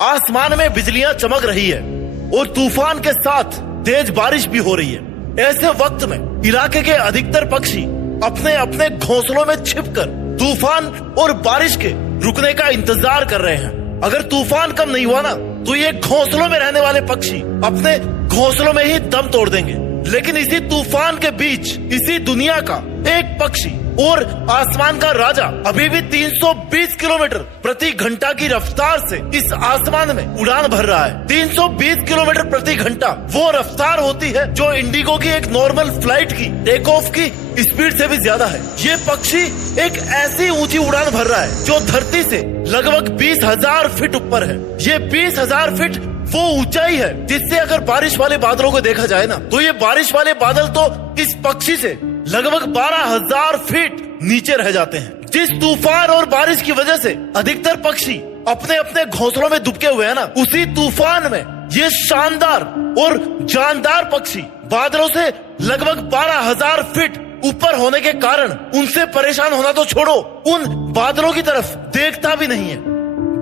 आसमान में बिजलियां चमक रही है और तूफान के साथ तेज बारिश भी हो रही है। ऐसे वक्त में इलाके के अधिकतर पक्षी अपने अपने घोंसलों में छिपकर तूफान और बारिश के रुकने का इंतजार कर रहे हैं। अगर तूफान कम नहीं हुआ ना तो ये घोंसलों में रहने वाले पक्षी अपने घोंसलों में ही दम तोड़ देंगे। लेकिन इसी तूफान के बीच इसी दुनिया का एक पक्षी और आसमान का राजा अभी भी 320 किलोमीटर प्रति घंटा की रफ्तार से इस आसमान में उड़ान भर रहा है। 320 किलोमीटर प्रति घंटा वो रफ्तार होती है जो इंडिगो की एक नॉर्मल फ्लाइट की टेक ऑफ की स्पीड से भी ज्यादा है। ये पक्षी एक ऐसी ऊंची उड़ान भर रहा है जो धरती से लगभग 20,000 फीट ऊपर है। ये 20,000 फीट वो ऊंचाई है जिससे अगर बारिश वाले बादलों को देखा जाए ना तो ये बारिश वाले बादल तो इस पक्षी से लगभग 12,000 फीट नीचे रह जाते हैं। जिस तूफान और बारिश की वजह से अधिकतर पक्षी अपने अपने घोंसलों में दुबके हुए हैं ना, उसी तूफान में ये शानदार और जानदार पक्षी बादलों से लगभग 12,000 फीट ऊपर होने के कारण उनसे परेशान होना तो छोड़ो, उन बादलों की तरफ देखता भी नहीं है।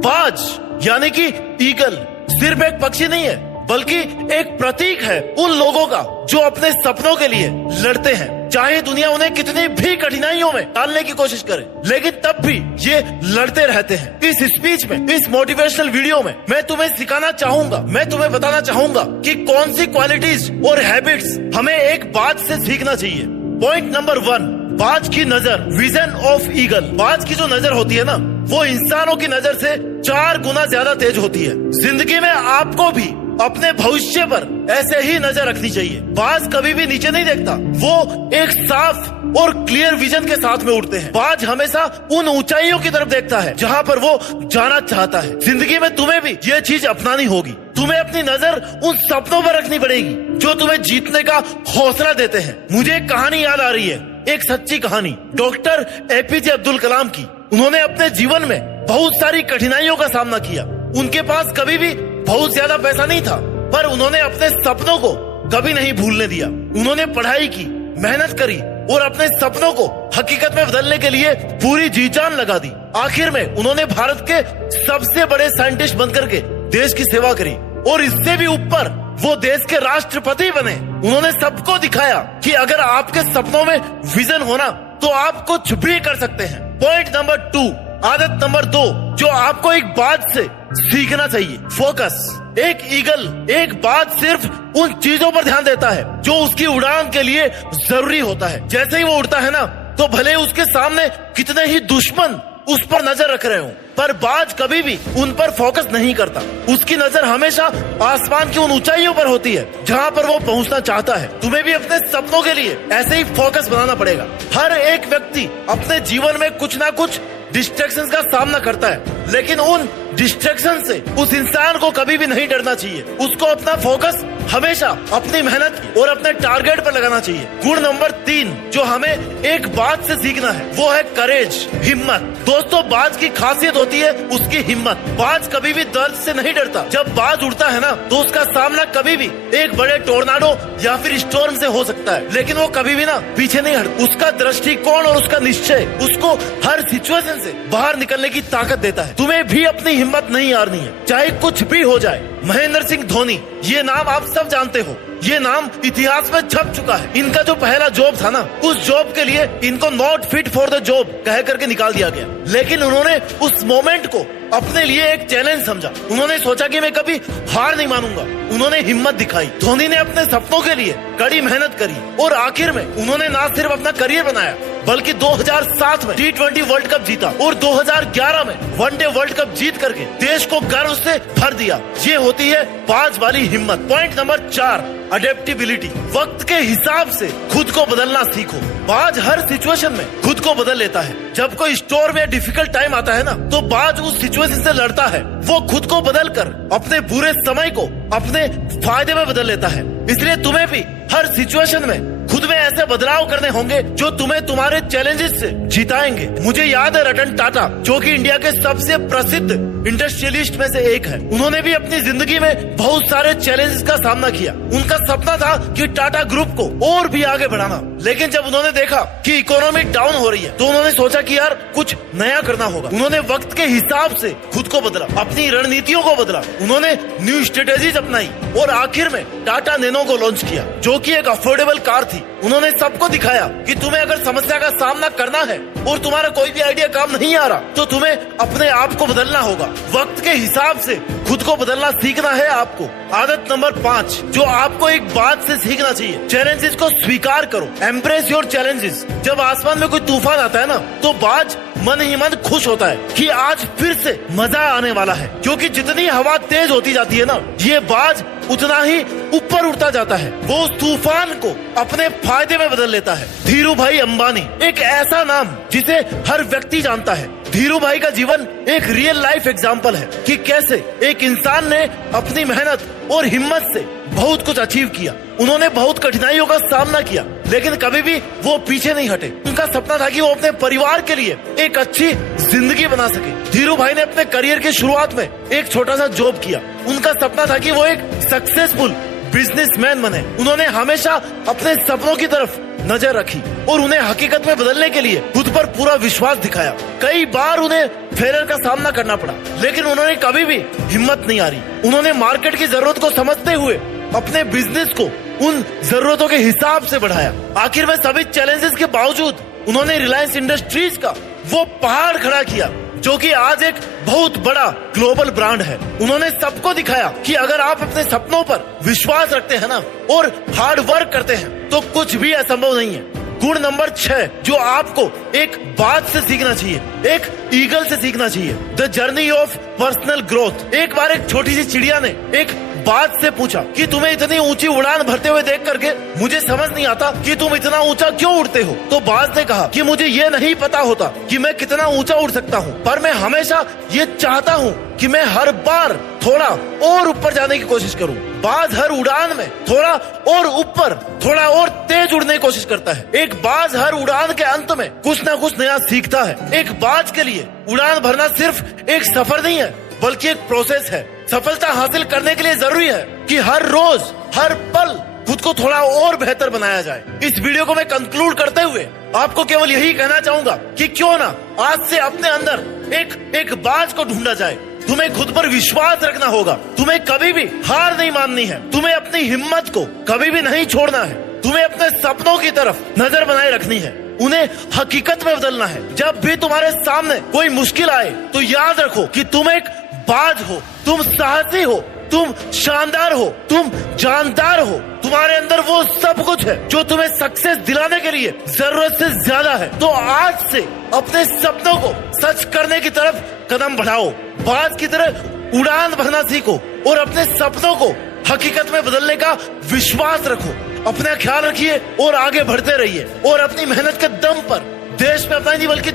बाज यानी कि ईगल सिर्फ एक पक्षी नहीं है बल्कि एक प्रतीक है उन लोगों का जो अपने सपनों के लिए लड़ते हैं। चाहे दुनिया उन्हें कितनी भी कठिनाइयों में डालने की कोशिश करे, लेकिन तब भी ये लड़ते रहते हैं। इस स्पीच में, इस मोटिवेशनल वीडियो में मैं तुम्हें सिखाना चाहूंगा, मैं तुम्हें बताना चाहूंगा कि कौन सी क्वालिटीज और हैबिट्स हमें एक बाज से सीखना चाहिए। पॉइंट नंबर 1, बाज की नजर, विजन ऑफ ईगल। बाज की जो नजर होती है ना वो इंसानों की नजर से 4 गुना ज्यादा तेज होती है। जिंदगी में आपको भी अपने भविष्य पर ऐसे ही नजर रखनी चाहिए। बाज कभी भी नीचे नहीं देखता, वो एक साफ और क्लियर विजन के साथ में उड़ते हैं। बाज हमेशा उन ऊंचाइयों की तरफ देखता है जहां पर वो जाना चाहता है। जिंदगी में तुम्हें भी ये चीज अपनानी होगी। तुम्हें अपनी नजर उन सपनों पर रखनी पड़ेगी जो तुम्हें जीतने का हौसला देते हैं। मुझे एक कहानी याद आ रही है, एक सच्ची कहानी डॉक्टर एपीजे अब्दुल कलाम की। उन्होंने अपने जीवन में बहुत सारी कठिनाइयों का सामना किया। उनके पास कभी भी बहुत ज्यादा पैसा नहीं था, पर उन्होंने अपने सपनों को कभी नहीं भूलने दिया। उन्होंने पढ़ाई की, मेहनत करी और अपने सपनों को हकीकत में बदलने के लिए पूरी जी जान लगा दी। आखिर में उन्होंने भारत के सबसे बड़े साइंटिस्ट बनकर के देश की सेवा करी और इससे भी ऊपर वो देश के राष्ट्रपति बने। उन्होंने सबको दिखाया कि अगर आपके सपनों में विजन होना तो आप कुछ भी कर सकते हैं। पॉइंट नंबर 2, आदत नंबर 2 जो आपको एक बात से सीखना चाहिए, फोकस। एक ईगल, एक बात सिर्फ उन चीजों पर ध्यान देता है जो उसकी उड़ान के लिए जरूरी होता है। जैसे ही वो उड़ता है ना तो भले उसके सामने कितने ही दुश्मन उस पर नजर रख रहे हो, पर बाज कभी भी उन पर फोकस नहीं करता। उसकी नजर हमेशा आसमान की उन ऊंचाइयों पर होती है जहां पर वो पहुंचना चाहता है। तुम्हें भी अपने सपनों के लिए ऐसे ही फोकस बनाना पड़ेगा। हर एक व्यक्ति अपने जीवन में कुछ ना कुछ डिस्ट्रैक्शंस का सामना करता है, लेकिन उन डिस्ट्रैक्शन से उस इंसान को कभी भी नहीं डरना चाहिए। उसको अपना फोकस हमेशा अपनी मेहनत और अपने टारगेट पर लगाना चाहिए। गुण नंबर 3 जो हमें एक बात से सीखना है वो है करेज, हिम्मत। दोस्तों, बाज की खासियत होती है उसकी हिम्मत। बाज कभी भी दर्द से नहीं डरता। जब बाज उड़ता है ना तो उसका सामना कभी भी एक बड़े टोर्नाडो या फिर स्टॉर्म से हो सकता है, लेकिन वो कभी भी ना पीछे नहीं हटता। उसका दृष्टिकोण और उसका निश्चय उसको हर सिचुएशन से बाहर निकलने की ताकत देता है। तुम्हें भी अपनी हिम्मत नहीं हारनी है, चाहे कुछ भी हो जाए। महेंद्र सिंह धोनी, ये नाम आप सब जानते हो, ये नाम इतिहास में छप चुका है। इनका जो पहला जॉब था ना, उस जॉब के लिए इनको not fit for the job कह करके निकाल दिया गया, लेकिन उन्होंने उस मोमेंट को अपने लिए एक चैलेंज समझा। उन्होंने सोचा कि मैं कभी हार नहीं मानूंगा। उन्होंने हिम्मत दिखाई। धोनी ने अपने सपनों के लिए कड़ी मेहनत करी और आखिर में उन्होंने न सिर्फ अपना करियर बनाया बल्कि 2007 में T20 वर्ल्ड कप जीता और 2011 में वनडे वर्ल्ड कप जीत करके देश को गर्व से भर दिया। ये होती है बाज वाली हिम्मत। Point number 4, adaptability. वक्त के हिसाब से खुद को बदलना सीखो। बाज हर सिचुएशन में खुद को बदल लेता है। जब कोई स्टॉर्म या डिफिकल्ट टाइम आता है ना तो बाज उस सिचुएशन से लड़ता है। वो खुद को बदल कर अपने बुरे समय को अपने फायदे में बदल लेता है। इसलिए तुम्हें भी हर सिचुएशन में खुद में ऐसे बदलाव करने होंगे जो तुम्हें तुम्हारे चैलेंजेस से जिताएंगे। मुझे याद है रतन टाटा, जो कि इंडिया के सबसे प्रसिद्ध इंडस्ट्रियलिस्ट में से एक है। उन्होंने भी अपनी जिंदगी में बहुत सारे चैलेंजेस का सामना किया। उनका सपना था कि टाटा ग्रुप को और भी आगे बढ़ाना। लेकिन जब उन्होंने देखा कि इकोनॉमी डाउन हो रही है तो उन्होंने सोचा कि यार कुछ नया करना होगा। उन्होंने वक्त के हिसाब से खुद को बदला, अपनी रणनीतियों को बदला, उन्होंने न्यू स्ट्रेटेजीज अपनाई और आखिर में टाटा नैनो को लॉन्च किया, जो कि एक अफोर्डेबल कार थी। उन्होंने सबको दिखाया कि तुम्हें अगर समस्या का सामना करना है और तुम्हारा कोई भी आइडिया काम नहीं आ रहा तो तुम्हें अपने आप को बदलना होगा, वक्त के हिसाब से खुद को बदलना सीखना है आपको। आदत नंबर 5 जो आपको एक बात से सीखना चाहिए, चैलेंजेस को स्वीकार करो, एम्ब्रेस योर चैलेंजेस। जब आसमान में कोई तूफान आता है ना तो बाज मन ही मन खुश होता है कि आज फिर से मजा आने वाला है, क्योंकि जितनी हवा तेज होती जाती है ना ये बाज उतना ही ऊपर उड़ता जाता है, वो उस तूफान को अपने फायदे में बदल लेता है। धीरू भाई अंबानी एक ऐसा नाम जिसे हर व्यक्ति जानता है। धीरू भाई का जीवन एक रियल लाइफ एग्जाम्पल है कि कैसे एक इंसान ने अपनी मेहनत और हिम्मत से बहुत कुछ अचीव किया। उन्होंने बहुत कठिनाइयों का सामना किया लेकिन कभी भी वो पीछे नहीं हटे। उनका सपना था कि वो अपने परिवार के लिए एक अच्छी जिंदगी बना सके। धीरू भाई ने अपने करियर की शुरुआत में एक छोटा सा जॉब किया। उनका सपना था कि वो एक सक्सेसफुल बिजनेसमैन बने। उन्होंने हमेशा अपने सपनों की तरफ नजर रखी और उन्हें हकीकत में बदलने के लिए खुद पर पूरा विश्वास दिखाया। कई बार उन्हें फेलियर का सामना करना पड़ा लेकिन उन्होंने कभी भी हिम्मत नहीं हारी। उन्होंने मार्केट की जरूरत को समझते हुए अपने बिजनेस को उन जरूरतों के हिसाब से बढ़ाया। आखिर में सभी चैलेंजेस के बावजूद उन्होंने रिलायंस इंडस्ट्रीज का वो पहाड़ खड़ा किया जो कि आज एक बहुत बड़ा ग्लोबल ब्रांड है। उन्होंने सबको दिखाया कि अगर आप अपने सपनों पर विश्वास रखते हैं ना और हार्ड वर्क करते हैं तो कुछ भी असंभव नहीं है। गुण नंबर 6 जो आपको एक बात से सीखना चाहिए, एक ईगल से सीखना चाहिए, the journey of personal growth. एक बार एक छोटी सी चिड़िया ने एक बाज से पूछा कि तुम्हें इतनी ऊंची उड़ान भरते हुए देख करके मुझे समझ नहीं आता कि तुम इतना ऊंचा क्यों उड़ते हो। तो बाज ने कहा कि मुझे ये नहीं पता होता कि मैं कितना ऊंचा उड़ सकता हूँ, पर मैं हमेशा ये चाहता हूँ कि मैं हर बार थोड़ा और ऊपर जाने की कोशिश करूँ। बाज हर उड़ान में थोड़ा और ऊपर, थोड़ा और तेज उड़ने की कोशिश करता है। एक बाज हर उड़ान के अंत में कुछ न कुछ नया सीखता है। एक बाज के लिए उड़ान भरना सिर्फ एक सफर नहीं है बल्कि एक प्रोसेस है। सफलता हासिल करने के लिए जरूरी है कि हर रोज हर पल खुद को थोड़ा और बेहतर बनाया जाए। इस वीडियो को मैं कंक्लूड करते हुए आपको केवल यही कहना चाहूंगा कि क्यों ना आज से अपने अंदर एक बाज को ढूंढा जाए। तुम्हें खुद पर विश्वास रखना होगा, तुम्हें कभी भी हार नहीं माननी है, तुम्हें अपनी हिम्मत को कभी भी नहीं छोड़ना है, तुम्हें अपने सपनों की तरफ नजर बनाए रखनी है, उन्हें हकीकत में बदलना है। जब भी तुम्हारे सामने कोई मुश्किल आए तो याद रखो कि तुम एक बाज हो, तुम साहसी हो, तुम शानदार हो, तुम जानदार हो। तुम्हारे अंदर वो सब कुछ है जो तुम्हें सक्सेस दिलाने के लिए जरूरत से ज्यादा है। तो आज से अपने सपनों को सच करने की तरफ कदम बढ़ाओ, बाज की तरह उड़ान भरना सीखो और अपने सपनों को हकीकत में बदलने का विश्वास रखो। अपना ख्याल रखिए और आगे बढ़ते रहिए और अपनी मेहनत के दम पर देश में अपना नहीं बल्कि